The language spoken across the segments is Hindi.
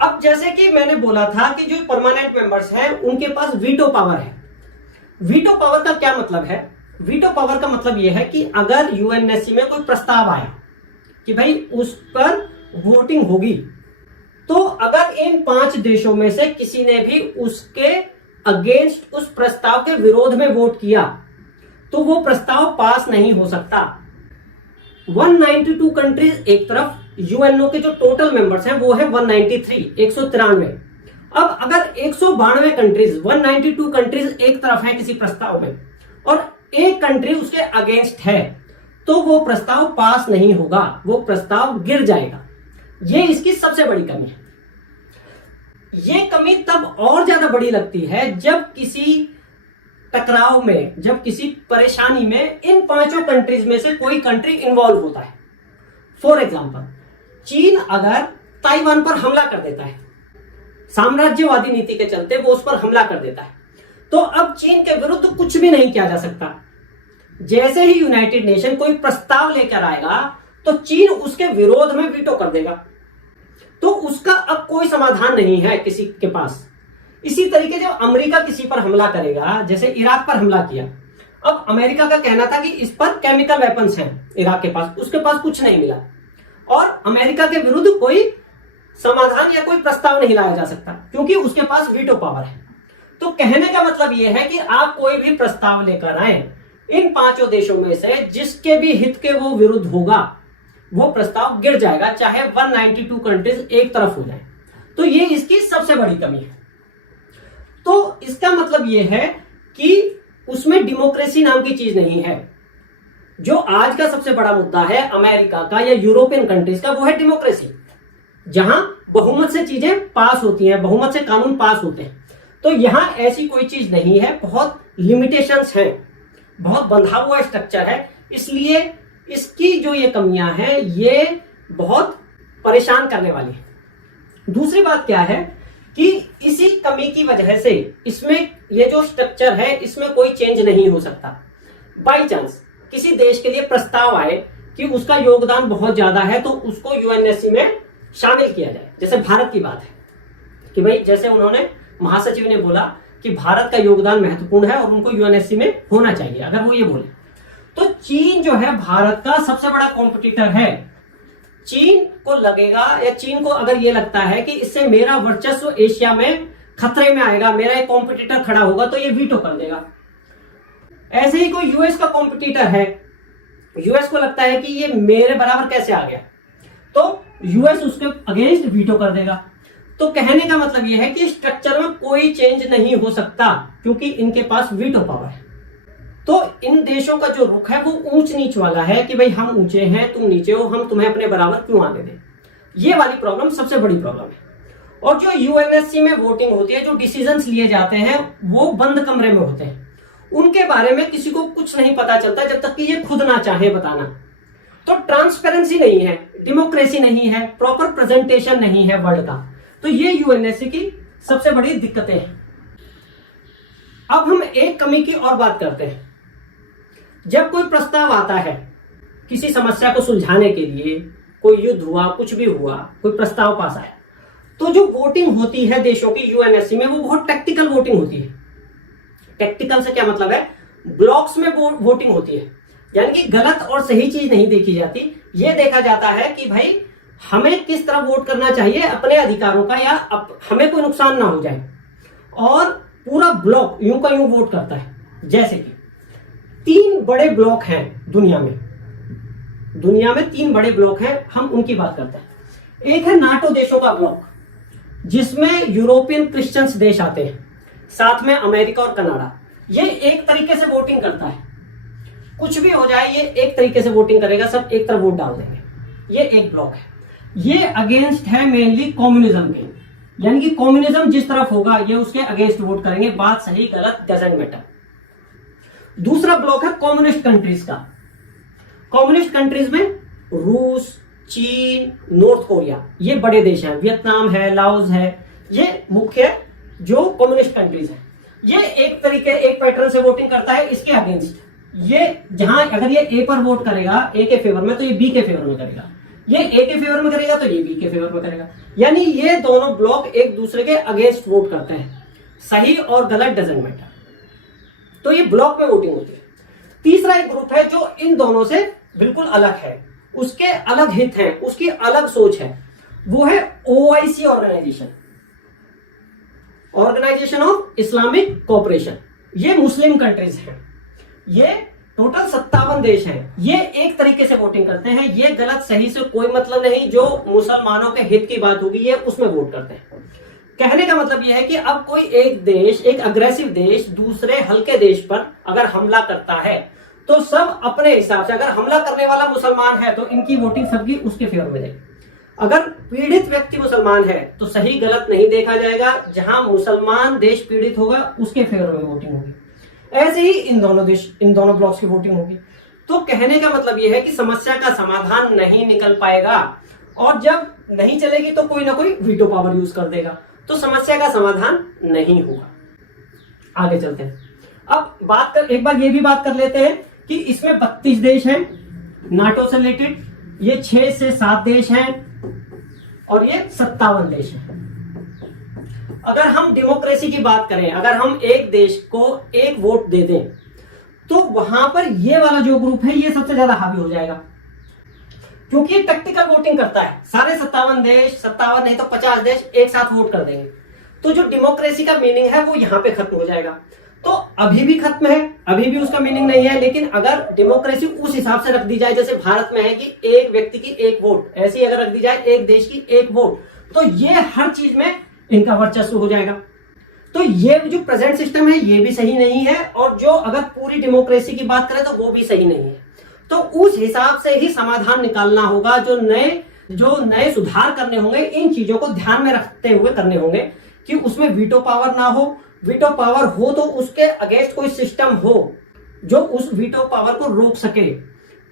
अब जैसे कि मैंने बोला था कि जो परमानेंट मेंबर्स हैं उनके पास वीटो पावर है। वीटो पावर का क्या मतलब है? वीटो पावर का मतलब यह है कि अगर यूएनएससी में कोई प्रस्ताव आया कि भाई उस पर वोटिंग होगी, तो अगर इन 5 देशों में से किसी ने भी उसके अगेंस्ट, उस प्रस्ताव के विरोध में वोट किया, तो वो प्रस्ताव पास नहीं हो सकता। 192 कंट्रीज एक तरफ, यूएनओ के जो टोटल मेंबर्स हैं वो है 193, 193। अब अगर 192 कंट्रीज, 192 कंट्रीज एक तरफ है किसी प्रस्ताव में और एक कंट्री उसके अगेंस्ट है, तो वो प्रस्ताव पास नहीं होगा, वो प्रस्ताव गिर जाएगा। ये इसकी सबसे बड़ी कमी है। ये कमी तब और ज्यादा बड़ी लगती है जब किसी टकराव में, जब किसी परेशानी में इन 5 कंट्रीज में से कोई कंट्री इन्वॉल्व होता है। फॉर एग्जाम्पल, चीन अगर ताइवान पर हमला कर देता है, साम्राज्यवादी नीति के चलते वो उस पर हमला कर देता है, तो अब चीन के विरुद्ध कुछ भी नहीं किया जा सकता। जैसे ही यूनाइटेड नेशन कोई प्रस्ताव लेकर आएगा तो चीन उसके विरोध में वीटो कर देगा, तो उसका अब कोई समाधान नहीं है किसी के पास। इसी तरीके जब अमेरिका किसी पर हमला करेगा, जैसे इराक पर हमला किया, अब अमेरिका का कहना था कि इस पर केमिकल वेपन्स हैं इराक के पास, उसके पास कुछ नहीं मिला और अमेरिका के विरुद्ध कोई समाधान या कोई प्रस्ताव नहीं लाया जा सकता क्योंकि उसके पास वीटो पावर है। तो कहने का मतलब यह है कि आप कोई भी प्रस्ताव लेकर आए, इन 5 देशों में से जिसके भी हित के वो विरुद्ध होगा, वो प्रस्ताव गिर जाएगा, चाहे 192 कंट्रीज एक तरफ हो जाए। तो ये इसकी सबसे बड़ी कमी है। तो इसका मतलब यह है कि उसमें डेमोक्रेसी नाम की चीज नहीं है। जो आज का सबसे बड़ा मुद्दा है अमेरिका का या यूरोपियन कंट्रीज का, वो है डेमोक्रेसी, जहां बहुमत से चीजें पास होती हैं, बहुमत से कानून पास होते हैं। तो यहां ऐसी कोई चीज नहीं है, बहुत लिमिटेशंस हैं, बहुत बंधा हुआ स्ट्रक्चर है, इसलिए इसकी जो ये कमियां हैं ये बहुत परेशान करने वाली है। दूसरी बात क्या है कि इसी कमी की वजह से इसमें ये जो स्ट्रक्चर है इसमें कोई चेंज नहीं हो सकता। बाई चांस किसी देश के लिए प्रस्ताव आए कि उसका योगदान बहुत ज्यादा है तो उसको यूएनएससी में शामिल किया जाए। जैसे भारत की बात है कि भाई जैसे उन्होंने, महासचिव ने बोला कि भारत का योगदान महत्वपूर्ण है और उनको यूएनएससी में होना चाहिए, अगर वो ये बोले, तो चीन जो है भारत का सबसे बड़ा कॉम्पिटिटर है। चीन को लगेगा, या चीन को अगर ये लगता है कि इससे मेरा वर्चस्व एशिया में खतरे में आएगा, मेरा एक कॉम्पिटिटर खड़ा होगा, तो ये वीटो कर देगा। ऐसे ही कोई यूएस का कॉम्पिटिटर है, यूएस को लगता है कि ये मेरे बराबर कैसे आ गया, तो यूएस उसके अगेंस्ट वीटो कर देगा। तो कहने का मतलब यह है कि स्ट्रक्चर में कोई चेंज नहीं हो सकता क्योंकि इनके पास वीटो पावर है। तो इन देशों का जो रुख है वो ऊंच नीच वाला है कि भाई हम ऊंचे हैं, तुम नीचे हो, हम तुम्हें अपने बराबर क्यों आने दें। ये वाली प्रॉब्लम सबसे बड़ी प्रॉब्लम है। और जो यूएनएससी में वोटिंग होती है, जो डिसीजंस लिए जाते हैं, वो बंद कमरे में होते हैं, उनके बारे में किसी को कुछ नहीं पता चलता जब तक कि ये खुद ना चाहे बताना। तो ट्रांसपेरेंसी नहीं है, डेमोक्रेसी नहीं है, प्रॉपर प्रेजेंटेशन नहीं है वर्ल्ड का। तो ये यूएनएससी की सबसे बड़ी दिक्कतें हैं। अब हम एक कमी की और बात करते हैं। जब कोई प्रस्ताव आता है किसी समस्या को सुलझाने के लिए, कोई युद्ध हुआ, कुछ भी हुआ, कोई प्रस्ताव पास आया, तो जो वोटिंग होती है देशों की यूएनएससी में, वो बहुत टैक्टिकल वोटिंग होती है। टैक्टिकल से क्या मतलब है? ब्लॉक्स में वोटिंग होती है, यानी कि गलत और सही चीज नहीं देखी जाती। यह देखा जाता है कि भाई हमें किस तरह वोट करना चाहिए अपने अधिकारों का, या हमें कोई नुकसान ना हो जाए, और पूरा ब्लॉक यूं का यूं वोट करता है। जैसे कि 3 बड़े ब्लॉक हैं दुनिया में 3 बड़े ब्लॉक हैं, हम उनकी बात करते हैं। एक है नाटो देशों का ब्लॉक, जिसमें यूरोपियन क्रिश्चियंस देश आते हैं, साथ में अमेरिका और कनाडा। ये एक तरीके से वोटिंग करता है, कुछ भी हो जाए ये एक तरीके से वोटिंग करेगा, सब एक तरफ वोट डाल देंगे। ये एक ब्लॉक है। ये अगेंस्ट है मेनली कम्युनिज्म के, यानी कि कम्युनिज्म जिस तरफ होगा ये उसके अगेंस्ट वोट करेंगे, बात सही गलत डजंट मैटर। दूसरा ब्लॉक है कम्युनिस्ट कंट्रीज का। कम्युनिस्ट कंट्रीज में रूस, चीन, नॉर्थ कोरिया, ये बड़े देश हैं, वियतनाम है, लाओस है, ये मुख्य जो कम्युनिस्ट कंट्रीज हैं। ये एक पैटर्न से वोटिंग करता है इसके अगेंस्ट। ये जहां अगर ये ए पर वोट करेगा, ए के फेवर में, तो ये बी के फेवर में करेगा। ये ए के फेवर में करेगा तो ये बी के फेवर में करेगा, यानी ये दोनों ब्लॉक एक दूसरे के अगेंस्ट वोट करते हैं। सही और गलत डजंट मैटर, तो ये ब्लॉक में वोटिंग होती है। तीसरा एक ग्रुप है जो इन दोनों से बिल्कुल अलग है, उसके अलग हित हैं, उसकी अलग सोच है, वो है OIC organization, organization of Islamic cooperation. ये मुस्लिम कंट्रीज हैं, ये टोटल 57 देश हैं। ये एक तरीके से वोटिंग करते हैं, ये गलत सही से कोई मतलब नहीं, जो मुसलमानों के हित की बात होगी ये उसमें वोट करते हैं। कहने का मतलब यह है कि अब कोई एक देश, एक अग्रेसिव देश दूसरे हल्के देश पर अगर हमला करता है तो सब अपने हिसाब से, अगर हमला करने वाला मुसलमान है तो इनकी वोटिंग सबकी उसके फेवर में जाएगी। अगर पीड़ित व्यक्ति मुसलमान है तो सही गलत नहीं देखा जाएगा, जहां मुसलमान देश पीड़ित होगा उसके फेवर में वोटिंग होगी। ऐसे ही इन दोनों ब्लॉक्स की वोटिंग होगी। तो कहने का मतलब यह है कि समस्या का समाधान नहीं निकल पाएगा, और जब नहीं चलेगी तो कोई ना कोई वीटो पावर यूज कर देगा, तो समस्या का समाधान नहीं होगा। आगे चलते हैं। अब एक बार ये भी बात कर लेते हैं कि इसमें 32 देश हैं नाटो से रिलेटेड, ये 6 से 7 देश हैं और ये 57 देश हैं। अगर हम डेमोक्रेसी की बात करें, अगर हम एक देश को एक वोट दे दें तो वहां पर ये वाला जो ग्रुप है ये सबसे ज्यादा हावी हो जाएगा, क्योंकि ये टैक्टिकल वोटिंग करता है। सारे 57 देश, 57 नहीं तो 50 देश एक साथ वोट कर देंगे, तो जो डेमोक्रेसी का मीनिंग है वो यहां पे खत्म हो जाएगा। तो अभी भी खत्म है, अभी भी उसका मीनिंग नहीं है, लेकिन अगर डेमोक्रेसी उस हिसाब से रख दी जाए जैसे भारत में है कि एक व्यक्ति की एक वोट, ऐसी अगर रख दी जाए एक देश की एक वोट, तो ये हर चीज में इनका वर्चस्व हो जाएगा। तो ये जो प्रेजेंट सिस्टम है ये भी सही नहीं है, और जो अगर पूरी डेमोक्रेसी की बात करें तो वो भी सही नहीं है। तो उस हिसाब से ही समाधान निकालना होगा, जो नए सुधार करने होंगे, इन चीजों को ध्यान में रखते हुए करने होंगे कि उसमें वीटो पावर ना हो। वीटो पावर हो तो उसके अगेंस्ट कोई सिस्टम हो जो उस वीटो पावर को रोक सके।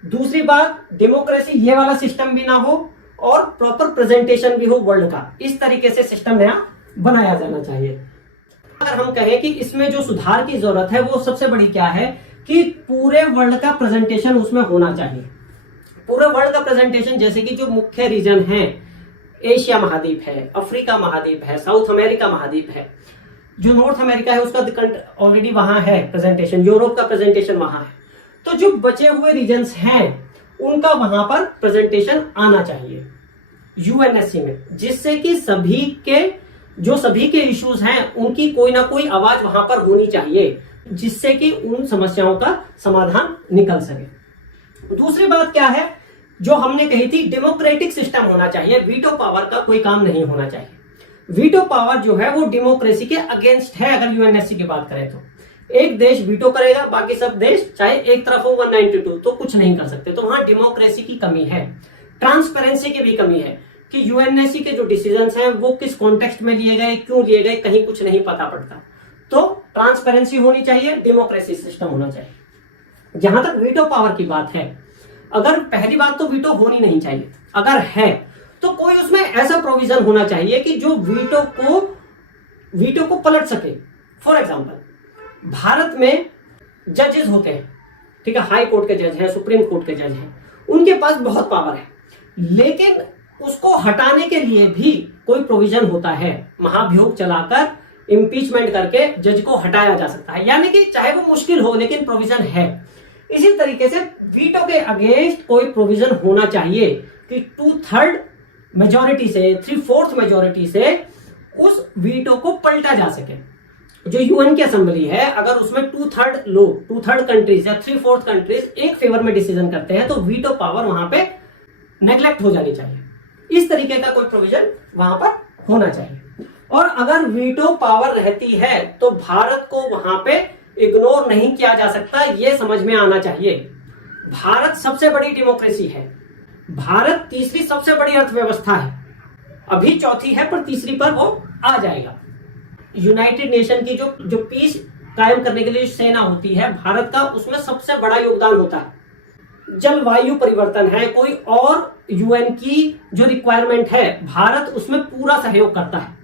दूसरी बात, डेमोक्रेसी ये वाला सिस्टम भी ना हो और प्रॉपर प्रेजेंटेशन भी हो वर्ल्ड का, इस तरीके से सिस्टम नया बनाया जाना चाहिए। अगर हम कहें कि इसमें जो सुधार की जरूरत है वो सबसे बड़ी क्या है कि पूरे वर्ल्ड का प्रेजेंटेशन उसमें होना चाहिए। पूरे वर्ल्ड का प्रेजेंटेशन, जैसे कि जो मुख्य रीजन है, एशिया महाद्वीप है, अफ्रीका महाद्वीप है, साउथ अमेरिका महाद्वीप है, जो नॉर्थ अमेरिका है उसका ऑलरेडी वहां है प्रेजेंटेशन, यूरोप का प्रेजेंटेशन वहां है, तो जो बचे हुए रीजन्स हैं उनका वहां पर प्रेजेंटेशन आना चाहिए यूएनएससी में, जिससे कि सभी के इश्यूज हैं उनकी कोई ना कोई आवाज वहां पर होनी चाहिए, जिससे कि उन समस्याओं का समाधान निकल सके। दूसरी बात क्या है जो हमने कही थी, डेमोक्रेटिक सिस्टम होना चाहिए, वीटो पावर का कोई काम नहीं होना चाहिए। वीटो पावर जो है वो डेमोक्रेसी के अगेंस्ट है। अगर यूएनएससी की बात करें तो एक देश वीटो करेगा, बाकी सब देश चाहे एक तरफ हो 192 तो कुछ नहीं कर सकते, तो वहां डेमोक्रेसी की कमी है। ट्रांसपेरेंसी की भी कमी है कि यूएनएससी के जो डिसीजंस हैं वो किस कॉन्टेक्स्ट में लिए गए, क्यों लिए गए, कहीं कुछ नहीं पता पड़ता। तो ट्रांसपेरेंसी होनी चाहिए, डेमोक्रेसी सिस्टम होना चाहिए। जहां तक वीटो पावर की बात है, अगर पहली बात तो वीटो होनी नहीं चाहिए, अगर है तो कोई उसमें ऐसा प्रोविजन होना चाहिए कि जो वीटो को पलट सके। फॉर एग्जांपल, भारत में जजेस होते हैं, ठीक है, हाई कोर्ट के जज हैं, सुप्रीम कोर्ट के जज हैं, उनके पास बहुत पावर है, लेकिन उसको हटाने के लिए भी कोई प्रोविजन होता है। महाभियोग चलाकर इम्पीचमेंट करके जज को हटाया जा सकता है, यानी कि चाहे वो मुश्किल हो लेकिन प्रोविजन है। इसी तरीके से वीटो के अगेंस्ट कोई प्रोविजन होना चाहिए कि 2/3 मेजॉरिटी से, 3/4 मेजॉरिटी से उस वीटो को पलटा जा सके। जो यूएन की असेंबली है, अगर उसमें 2/3 कंट्रीज या 3/4 कंट्रीज एक फेवर में डिसीजन करते हैं तो वीटो पावर वहां पे नेग्लेक्ट हो जानी चाहिए। इस तरीके का कोई प्रोविजन वहां पर होना चाहिए। और अगर वीटो पावर रहती है तो भारत को वहां पे इग्नोर नहीं किया जा सकता, यह समझ में आना चाहिए। भारत सबसे बड़ी डेमोक्रेसी है, भारत तीसरी सबसे बड़ी अर्थव्यवस्था है, अभी चौथी है पर तीसरी पर वो आ जाएगा। यूनाइटेड नेशन की जो पीस कायम करने के लिए सेना होती है भारत का, उसमें सबसे बड़ा योगदान होता है। जलवायु परिवर्तन है, कोई और यूएन की जो रिक्वायरमेंट है, भारत उसमें पूरा सहयोग करता है।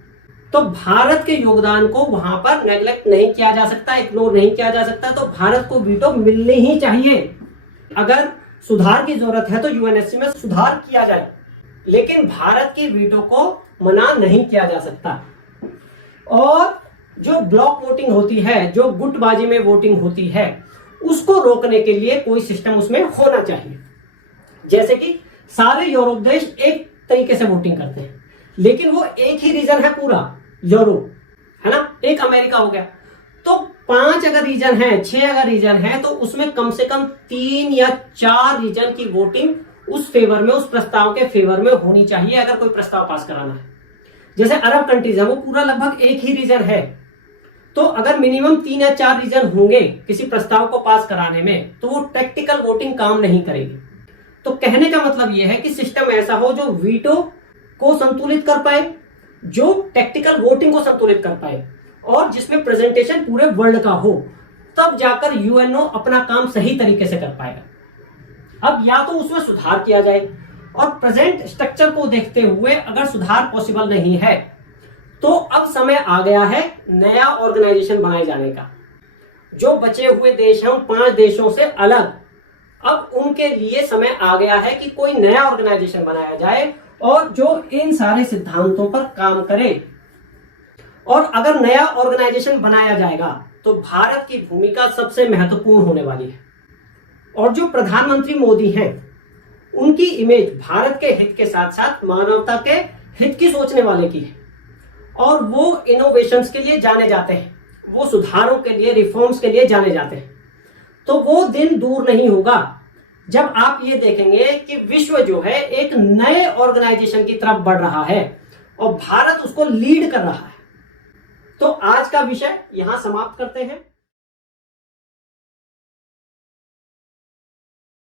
तो भारत के योगदान को वहां पर नेग्लेक्ट नहीं किया जा सकता, इग्नोर नहीं किया जा सकता, तो भारत को वीटो मिलनी ही चाहिए। अगर सुधार की जरूरत है तो यूएनएससी में सुधार किया जाए। लेकिन भारत की वीटो को मना नहीं किया जा सकता। और जो ब्लॉक वोटिंग होती है, जो गुटबाजी में वोटिंग होती है, उसको रोकने के लिए कोई सिस्टम उसमें होना चाहिए। जैसे कि सारे यूरोप देश एक तरीके से वोटिंग करते हैं, लेकिन वो एक ही रीजन है पूरा यूरोप, है ना, एक अमेरिका हो गया। तो 5 अगर रीजन है, 6 अगर रीजन है, तो उसमें कम से कम 3 या 4 रीजन की वोटिंग उस फेवर में, उस प्रस्ताव के फेवर में होनी चाहिए अगर कोई प्रस्ताव पास कराना है। जैसे अरब कंट्रीज है, वो पूरा लगभग एक ही रीजन है, तो अगर मिनिमम 3 या 4 रीजन होंगे किसी प्रस्ताव को पास कराने में, तो वो टैक्टिकल वोटिंग काम नहीं करेगी। तो कहने का मतलब यह है कि सिस्टम ऐसा हो जो वीटो को संतुलित कर पाए, जो टैक्टिकल वोटिंग को संतुलित कर पाए, और जिसमें प्रेजेंटेशन पूरे वर्ल्ड का हो, तब जाकर यूएनओ अपना काम सही तरीके से कर पाएगा। अब या तो उसमें सुधार किया जाए, और प्रेजेंट स्ट्रक्चर को देखते हुए अगर सुधार पॉसिबल नहीं है, तो अब समय आ गया है नया ऑर्गेनाइजेशन बनाए जाने का। जो बचे हुए देश हैं उन 5 देशों से अलग, अब उनके लिए समय आ गया है कि कोई नया ऑर्गेनाइजेशन बनाया जाए और जो इन सारे सिद्धांतों पर काम करे। और अगर नया ऑर्गेनाइजेशन बनाया जाएगा तो भारत की भूमिका सबसे महत्वपूर्ण होने वाली है। और जो प्रधानमंत्री मोदी हैं, उनकी इमेज भारत के हित के साथ साथ मानवता के हित की सोचने वाले की है, और वो इनोवेशंस के लिए जाने जाते हैं, वो सुधारों के लिए, रिफॉर्म्स के लिए जाने जाते हैं। तो वो दिन दूर नहीं होगा जब आप ये देखेंगे कि विश्व जो है एक नए ऑर्गेनाइजेशन की तरफ बढ़ रहा है और भारत उसको लीड कर रहा है। तो आज का विषय यहां समाप्त करते हैं।